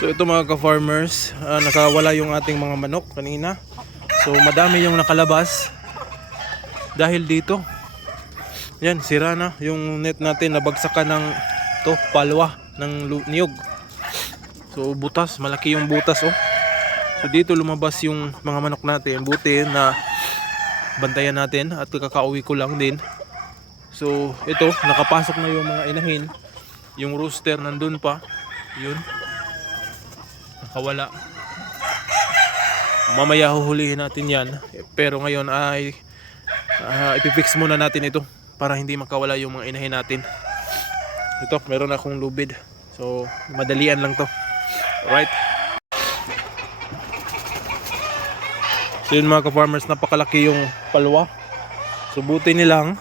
So ito mga ka-farmers, nakawala yung ating mga manok kanina. So madami yung nakalabas dahil dito. Yan, sira na yung net natin, nabagsakan ng palwa ng niyog. So butas, malaki yung butas oh. So dito lumabas yung mga manok natin. Buti na bantayan natin at kakauwi ko lang din. So ito, nakapasok na yung mga inahin. Yung rooster nandun pa. Yun. Nakawala. Mamaya huhulihin natin yan. Pero ngayon ay ipifix muna natin ito para hindi makawala yung mga inahin natin. Ito, meron akong lubid. So madalian lang to. Alright. So yun mga ka-farmers, napakalaki yung palwa. So buti nilang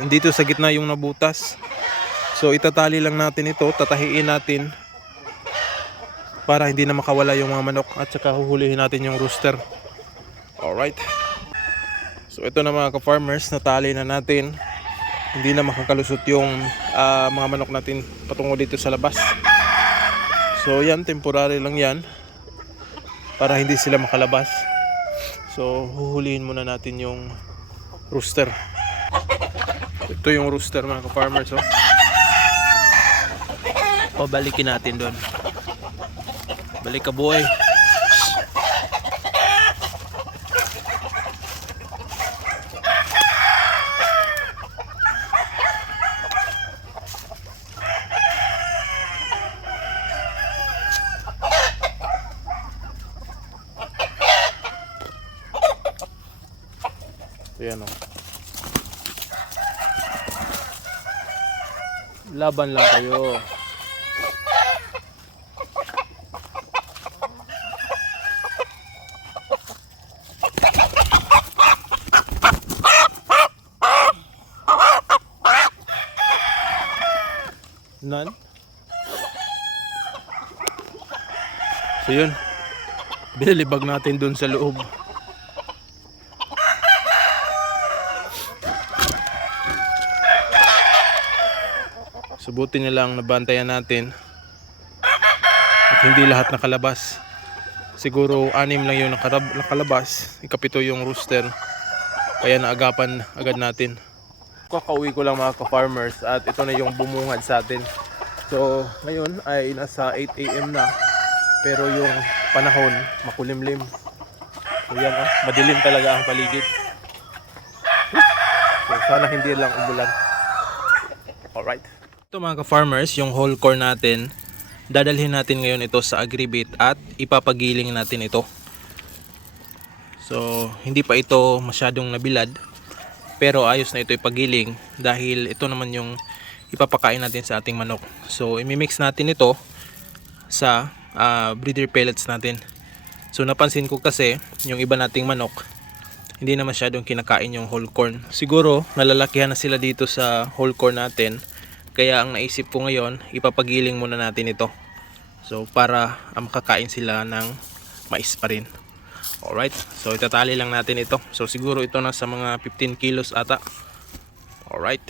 nandito sa gitna yung nabutas. So itatali lang natin ito, tatahiin natin para hindi na makawala yung mga manok at saka huhulihin natin yung rooster. Alright. So ito na mga ka-farmers, natali na natin. Hindi na makakalusot yung mga manok natin patungo dito sa labas. So yan, temporary lang yan para hindi sila makalabas. So huhulihin muna natin yung rooster. Ito yung rooster mga ka-farmers oh. O balikin natin doon. Balik ka boy. Ayan o. Laban lang kayo. None. So yun, binalibag natin dun sa loob. Subutin nilang nabantayan natin at hindi lahat nakalabas. Siguro 6 lang yung nakalabas, ikapito yung rooster, kaya naagapan agad natin. Kakauwi ko lang mga ka-farmers at ito na yung bumungad sa atin. So ngayon ay nasa 8 AM na, pero yung panahon makulimlim. So yan oh, madilim talaga ang paligid. So sana hindi lang umulan. Alright. Ito mga ka-farmers, yung whole core natin, dadalhin natin ngayon ito sa agribit at ipapagiling natin ito. So hindi pa ito masyadong nabilad, pero ayos na ito ipagiling dahil ito naman yung ipapakain natin sa ating manok. So imimix natin ito sa breeder pellets natin. So napansin ko kasi yung iba nating manok hindi na masyadong kinakain yung whole corn. Siguro nalalakihan na sila dito sa whole corn natin, kaya ang naisip ko ngayon, ipapagiling muna natin ito. So para makakain sila ng mais pa rin. Alright, so itatali lang natin ito. So siguro ito na sa mga 15 kilos ata. Alright.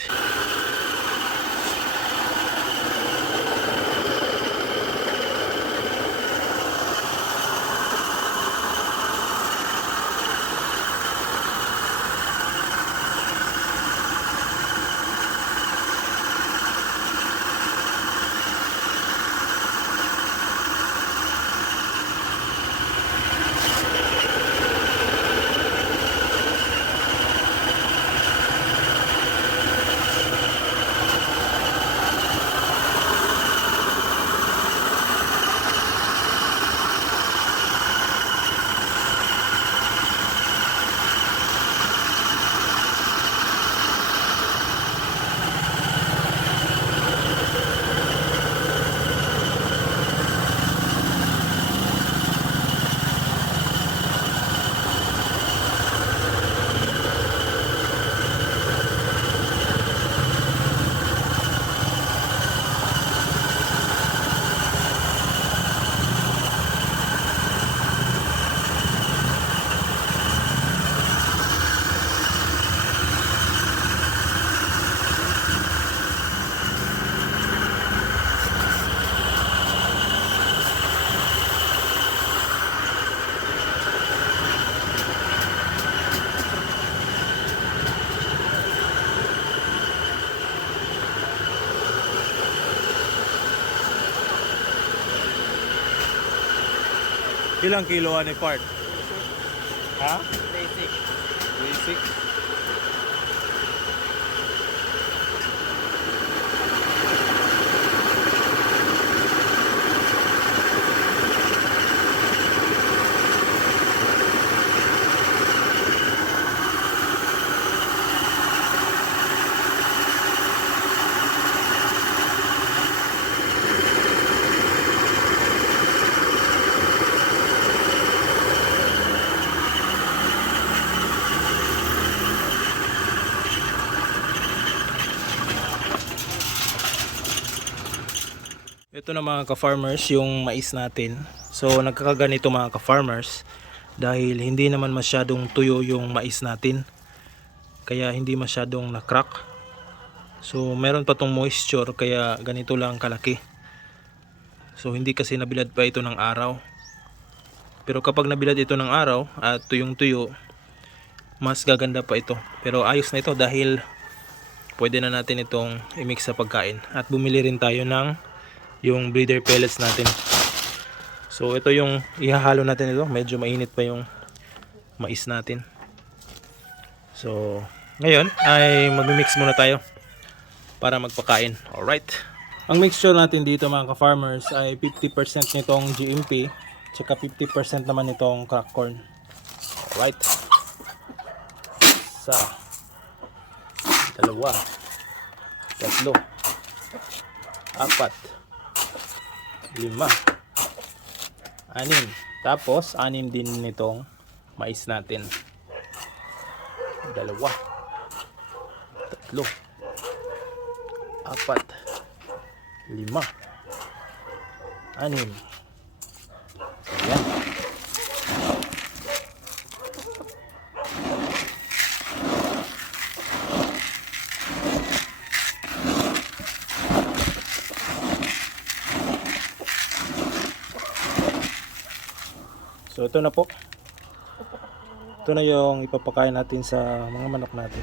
Ilang kilo ani part? Ha? Basic. Basic. Ito na mga ka-farmers yung mais natin. So nagkakaganito mga ka-farmers dahil hindi naman masyadong tuyo yung mais natin. Kaya hindi masyadong na-crack. So meron pa tong moisture kaya ganito lang kalaki. So hindi kasi nabilad pa ito ng araw. Pero kapag nabilad ito ng araw at tuyong tuyo, mas gaganda pa ito. Pero ayos na ito dahil pwede na natin itong i-mix sa pagkain. At bumili rin tayo ng yung breeder pellets natin. So ito yung ihahalo natin ito. Medyo mainit pa yung mais natin. So ngayon ay magmi-mix muna tayo para magpakain. Alright. Ang mixture natin dito mga ka-farmers ay 50% nitong GMP tsaka 50% naman nitong crack corn. Alright. Isa, dalawa, tatlo, apat, 5, 6. Tapos 6 din nitong mais natin. 2, 3, 4, 5, 6. Ayan. So ito na po. Ito na yung ipapakain natin sa mga manok natin.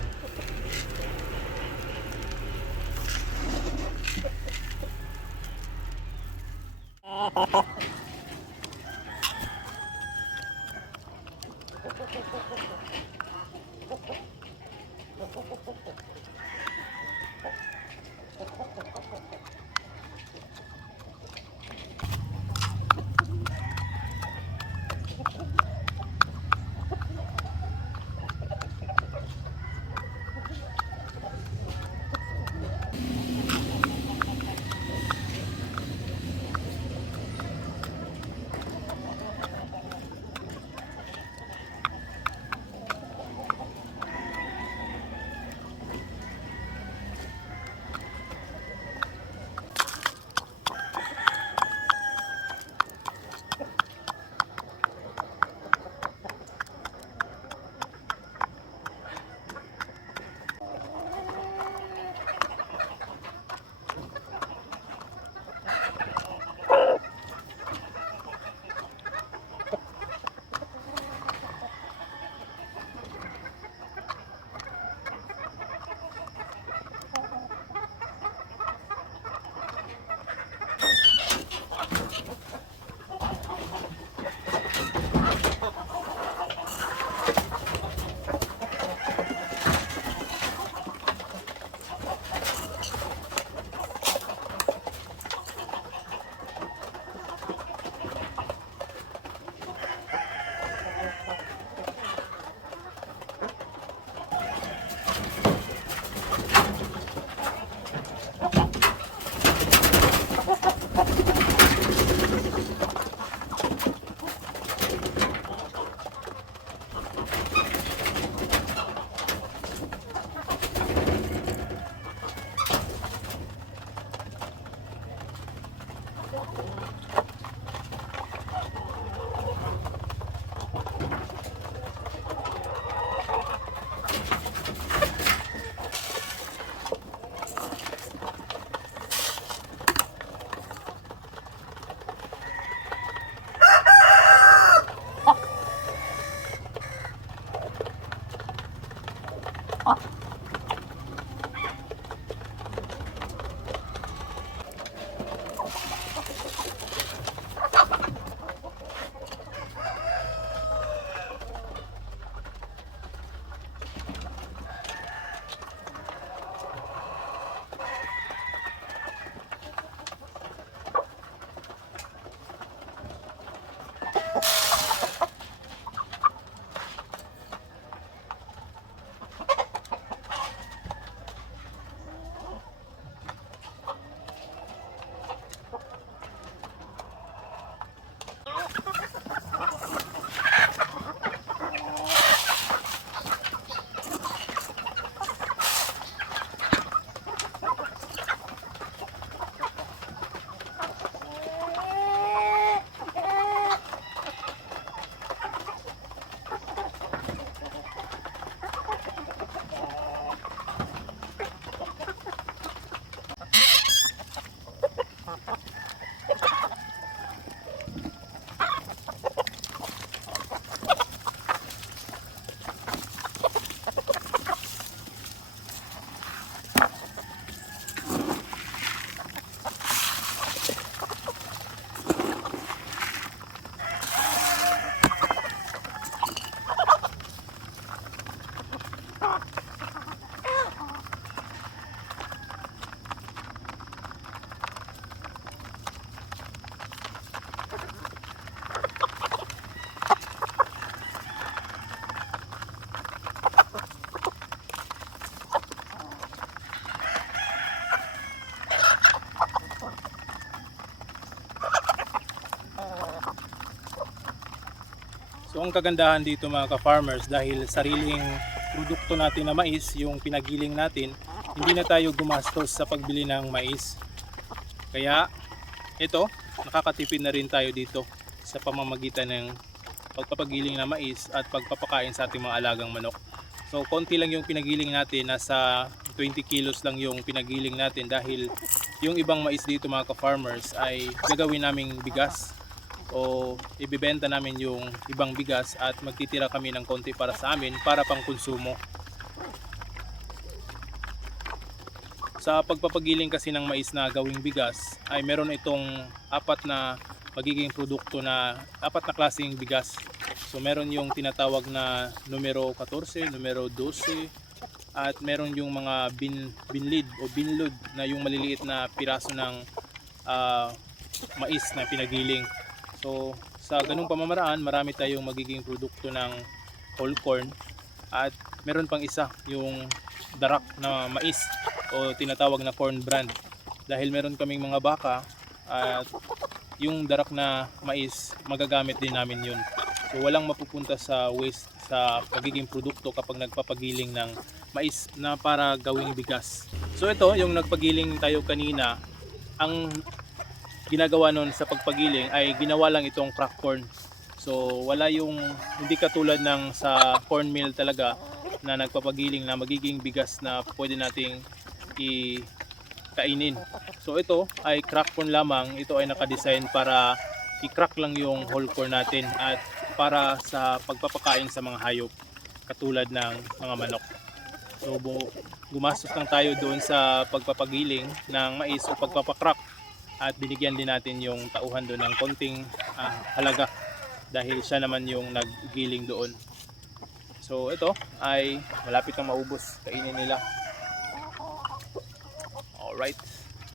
So ang kagandahan dito mga ka-farmers, dahil sariling produkto natin na mais yung pinagiling natin, hindi na tayo gumastos sa pagbili ng mais. Kaya ito, nakakatipid na rin tayo dito sa pamamagitan ng pagpapagiling ng mais at pagpapakain sa ating mga alagang manok. So konti lang yung pinagiling natin, nasa 20 kilos lang yung pinagiling natin, dahil yung ibang mais dito mga ka-farmers ay gagawin naming bigas o ibibenta namin yung ibang bigas at magtitira kami ng konti para sa amin para pang konsumo. Sa pagpapagiling kasi ng mais na gawing bigas ay meron itong apat na magiging produkto, na apat na klaseng bigas. So meron yung tinatawag na numero 14, numero 12, at meron yung mga binlid o binlod na yung maliliit na piraso ng mais na pinagiling. So sa ganung pamamaraan, marami tayong magiging produkto ng whole corn. At meron pang isa, yung darak na mais o tinatawag na corn brand. Dahil meron kaming mga baka, at yung darak na mais magagamit din namin yun. So walang mapupunta sa waste sa pagiging produkto kapag nagpapagiling ng mais na para gawing bigas. So ito, yung nagpagiling tayo kanina, ang ginagawa nun sa pagpagiling ay ginawa lang itong crack corn. So wala yung, hindi katulad ng sa corn meal talaga na nagpapagiling na magiging bigas na pwede nating kainin. So ito ay crack corn lamang. Ito ay nakadesign para i-crack lang yung whole corn natin at para sa pagpapakain sa mga hayop katulad ng mga manok. So gumastos lang tayo doon sa pagpapagiling ng mais o pagpapacrack, at binigyan din natin yung tauhan doon ng konting halaga dahil siya naman yung naggiling doon. So ito ay malapit na maubos, kainin nila. Alright.